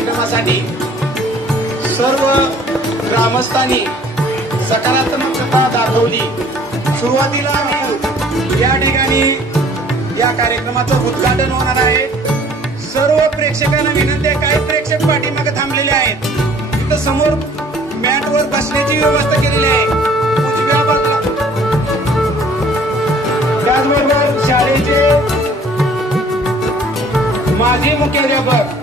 कार्यक्रमासाठी सर्व ग्रामस्थांनी सकारात्मकता दाखवली। सुरुवातीला या ठिकाणी या कार्यक्रमाचं उद्घाटन होणार आहे। सर्व प्रेक्षकांना विनंती आहे, काही प्रेक्षक पाठीमागे थांबलेले आहेत, तिथं समोर मॅटवर बसण्याची व्यवस्था केलेली आहे उजव्या बाजूला। त्याचबरोबर शाळेचे माजी मुख्याध्यापक,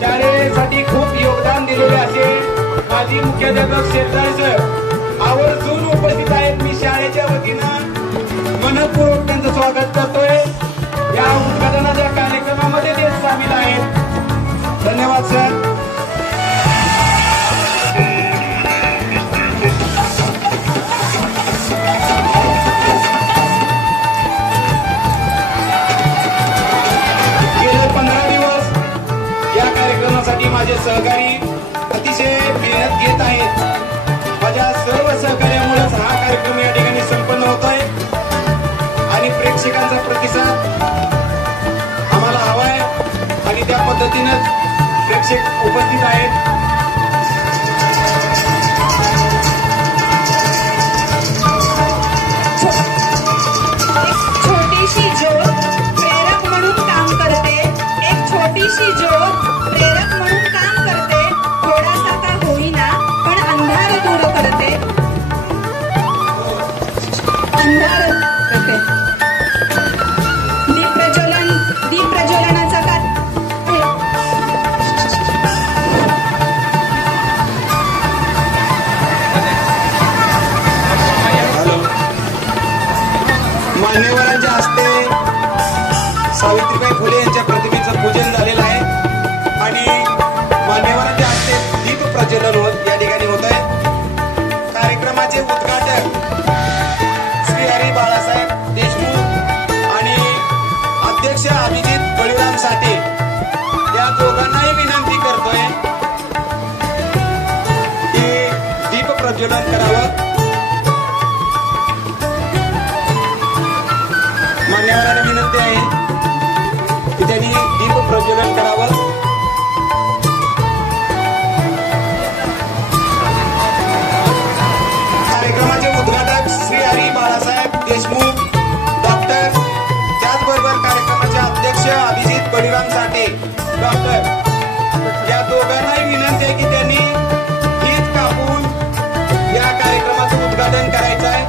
शाळेसाठी खूप योगदान दिलेले असे माजी मुख्याध्यापक शेरदार सर आवर्जून उपस्थित आहेत। मी शाळेच्या वतीनं मनपूर्वक त्यांचं स्वागत करतोय। या उद्घाटनाच्या कार्यक्रमामध्ये ते सामील आहेत। धन्यवाद सर। गेले 15 दिवस या कार्यक्रमासाठी माझे सहकारी अतिशय मेहनत घेत आहेत। माझ्या सर्व सहकार्यामुळेच हा कार्यक्रम या ठिकाणी संपन्न होतोय आणि प्रेक्षकांचा प्रतिसाद आम्हाला हवाय आणि त्या पद्धतीनं प्रेक्षक उपस्थित आहेत। छोटीशी ज्योत प्रेरक म्हणून काम करते, एक छोटीशी ज्योत प्रेरक म्हणून काम करते, थोडासा का होईना पण अंधार दूर करते, अंधार करते। दीप प्रज्वलनाचा कार्य मान्यवरांच्या हस्ते सावित्रीबाई फुले यांच्या प्रतिमेचं पूजन झालेलं आहे आणि मान्यवरांच्या हस्ते दीप प्रज्वलन या ठिकाणी होत आहे। कार्यक्रमाचे उद्घाटक श्री हरी बाळासाहेब देशमुख आणि अध्यक्ष अभिजित बळीराम साठे या दोघांनाही विनंती करतोय की दीप प्रज्वलन करावं। मान्यवरांना विनंती आहे की त्यांनी दीप प्रज्वलन करावं। कार्यक्रमाचे उद्घाटक श्री हरी बाळासाहेब देशमुख डॉक्टर, त्याचबरोबर कार्यक्रमाचे अध्यक्ष अभिजित बळीराम साठे डॉक्टर, या दोघांनाही विनंती आहे की त्यांनी गीत कापून या कार्यक्रमाचं उद्घाटन करायचं आहे।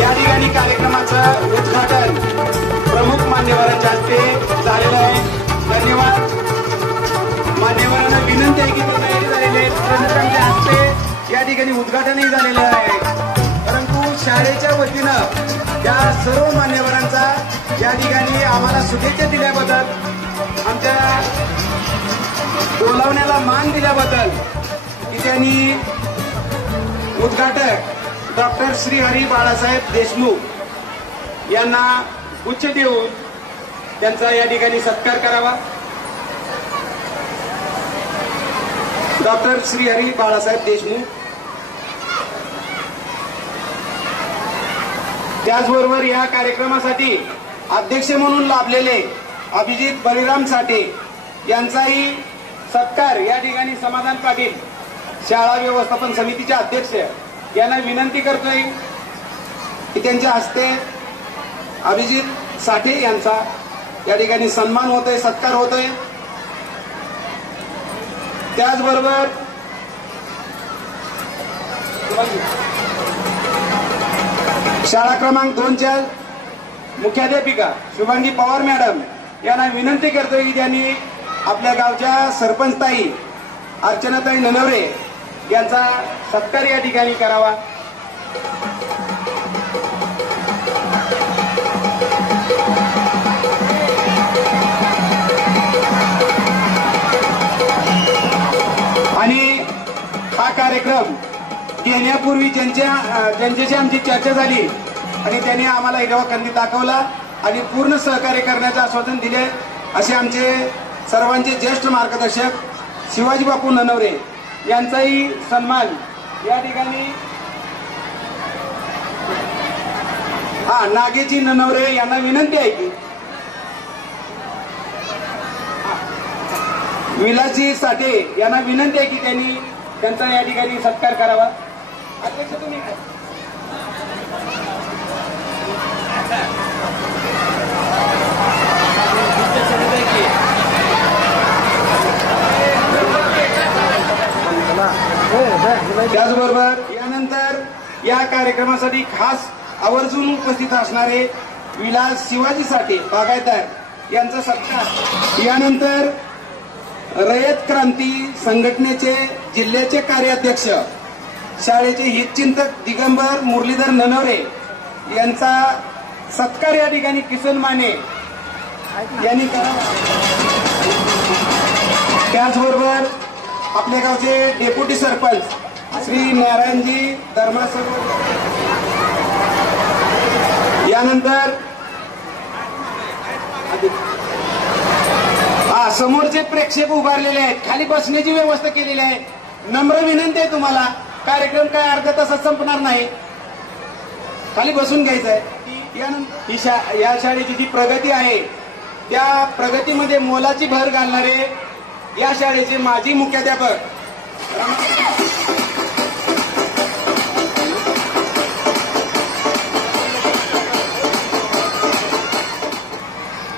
या ठिकाणी कार्यक्रमाचं उद्घाटन प्रमुख मान्यवरांच्या हस्ते झालेलं आहे। धन्यवाद। मान्यवरांना विनंती आहे की ते तयारी झालेले आहेत, प्रमुखांच्या हस्ते या ठिकाणी उद्घाटनही झालेलं आहे। परंतु शाळेच्या वतीनं या सर्व मान्यवरांचा या ठिकाणी आम्हाला शुभेच्छा दिल्याबद्दल, आमच्या बोलावण्याला मान दिल्याबद्दल की त्यांनी उद्घाटक डॉक्टर श्री हरी बाळासाहेब देशमुख यांना उच्च देऊन त्यांचा या ठिकाणी सत्कार करावा। डॉक्टर श्री हरी बाळासाहेब देशमुख, त्याचबरोबर या कार्यक्रमासाठी अध्यक्ष म्हणून लाभलेले अभिजित बळीराम साठे यांचाही सत्कार या ठिकाणी समाधान पाटील, शाळा व्यवस्थापन समितीचे अध्यक्ष, यांना विनंती करतोय की त्यांच्या हस्ते अभिजित साठे यांचा या ठिकाणी सन्मान होतोय, सत्कार होतोय। त्याचबरोबर शाळा क्रमांक 2च्या मुख्याध्यापिका शुभांगी पवार मॅडम यांना विनंती करतोय की त्यांनी आपल्या गावच्या सरपंचताई अर्चनाताई ननवरे यांचा सत्कार या ठिकाणी करावा। आणि हा कार्यक्रम घेण्यापूर्वी ज्यांच्याशी आमची चर्चा झाली आणि त्यांनी आम्हाला हिरवा कंदी दाखवला आणि पूर्ण सहकार्य करण्याचे आश्वासन दिले असे आमचे सर्वांचे ज्येष्ठ मार्गदर्शक शिवाजी बापू ननवरे यांचाही सन्मान या ठिकाणी नागेजी ननवरे यांना विनंती आहे की विलासजी साठे यांना विनंती आहे की त्यांनी त्यांचा या ठिकाणी सत्कार करावा. अध्यक्ष तुम्ही त्याचबरोबर यानंतर या कार्यक्रमासाठी खास आवर्जून उपस्थित असणारे विलास शिवाजी साठे बागायतदार यांचा सत्कार. यानंतर रयत क्रांती संघटनेचे जिल्ह्याचे कार्याध्यक्ष शाळेचे हितचिंतक दिगंबर मुरलीधर ननवरे यांचा सत्कार या ठिकाणी किसन माने यांनी करावा. त्याचबरोबर आपल्या गावचे डेप्युटी सरपंच श्री नारायणजी धर्मासर. यानंतर समोरचे प्रेक्षक उभारलेले आहेत, खाली बसण्याची व्यवस्था केलेली आहे. नम्र विनंती आहे तुम्हाला, कार्यक्रम काय अर्ध्या तासात संपणार नाही, खाली बसून घ्यायचं आहे. यानंतर या शाळेची जी प्रगती आहे त्या प्रगतीमध्ये मोलाची भर घालणारे या शाळेचे माजी मुख्याध्यापक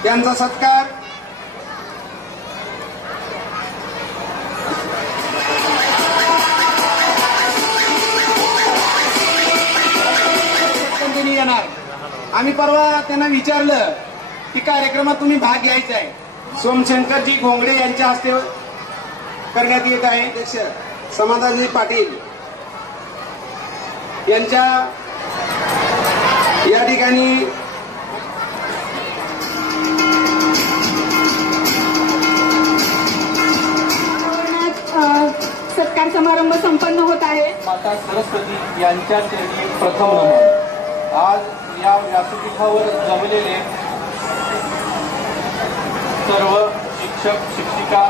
यांचा सत्कार. येणार. आम्ही परवा त्यांना विचारलं की कार्यक्रमात तुम्ही भाग घ्यायचा आहे. सोमशंकरजी घोंगडे यांच्या हस्ते करण्यात येत आहे. अध्यक्ष समाधानजी पाटील यांच्या या ठिकाणी सत्कार समारंभ संपन्न होत आहे. माता सरस्वती यांच्या चरणी प्रथम नमन. आज या व्यासपीठावर जमलेले सर्व शिक्षक शिक्षिका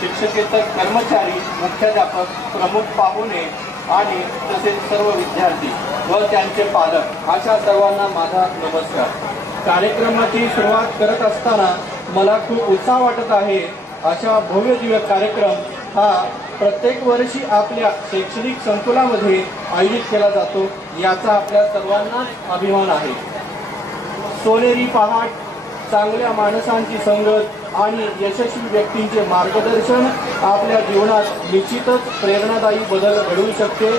शिक्षकेतर कर्मचारी मुख्याध्यापक प्रमुख पाहुणे आणि तसेच सर्व विद्यार्थी व त्यांचे पालक अशा सर्वांना माझा नमस्कार. कार्यक्रमाची सुरुवात करत असताना मला खूप उत्साह वाटत आहे. अशा भव्य दिव्य कार्यक्रम हा प्रत्येक वर्षी आपल्या शैक्षणिक संकुलामध्ये आयोजित केला जातो, याचा आपल्या सर्वांना अभिमान आहे. सोनेरी पहाट, चांगल्या माणसांची संगत आणि यशस्वी व्यक्तींचे मार्गदर्शन आपल्या जीवनात निश्चितच प्रेरणादायी बदल घडवू शकते.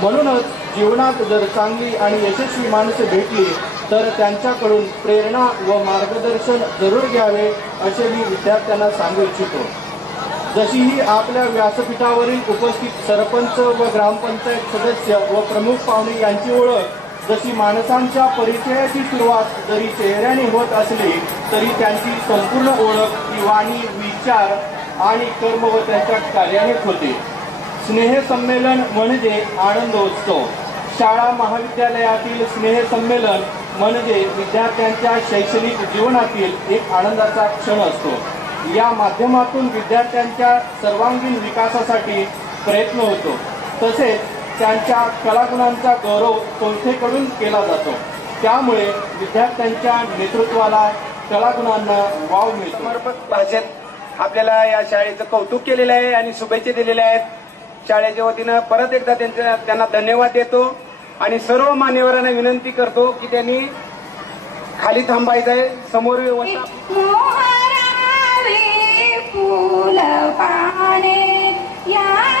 म्हणूनच जीवनात जर चांगली आणि यशस्वी माणसे भेटली तर त्यांच्याकडून प्रेरणा व मार्गदर्शन जरूर घ्यावे असे मी विद्यार्थ्यांना सांगू इच्छितो. जशी ही आपल्या व्यासपीठावरील उपस्थित सरपंच व ग्रामपंचायत सदस्य व प्रमुख पाहुणे यांची ओळख, जशी माणसांच्या परिचयाची सुरुवात जरी चेहऱ्याने होत असली तरी त्यांची संपूर्ण ओळख ही वाणी, विचार आणि कर्म व त्यांच्या कार्याने होते. स्नेहसंमेलन म्हणजे आनंदोत्सव. शाळा महाविद्यालयातील स्नेहसंमेलन म्हणजे विद्यार्थ्यांच्या शैक्षणिक जीवनातील एक आनंदाचा क्षण असतो. या माध्यमातून विद्यार्थ्यांच्या सर्वांगीण विकासासाठी प्रयत्न होतो. तसेच त्यांच्या कलागुणांचा गौरव संस्थेकडून केला जातो. त्यामुळे विद्यार्थ्यांच्या नेतृत्वाला, कलागुणांना वाव मिळतो. समर्पक भाषेत आपल्याला या शाळेचं कौतुक केलेलं आहे आणि शुभेच्छा दिलेल्या आहेत. शाळेच्या वतीनं परत एकदा त्यांना धन्यवाद देतो आणि सर्व मान्यवरांना विनंती करतो की त्यांनी खाली थांबायचं आहे. समोर फूल पाने या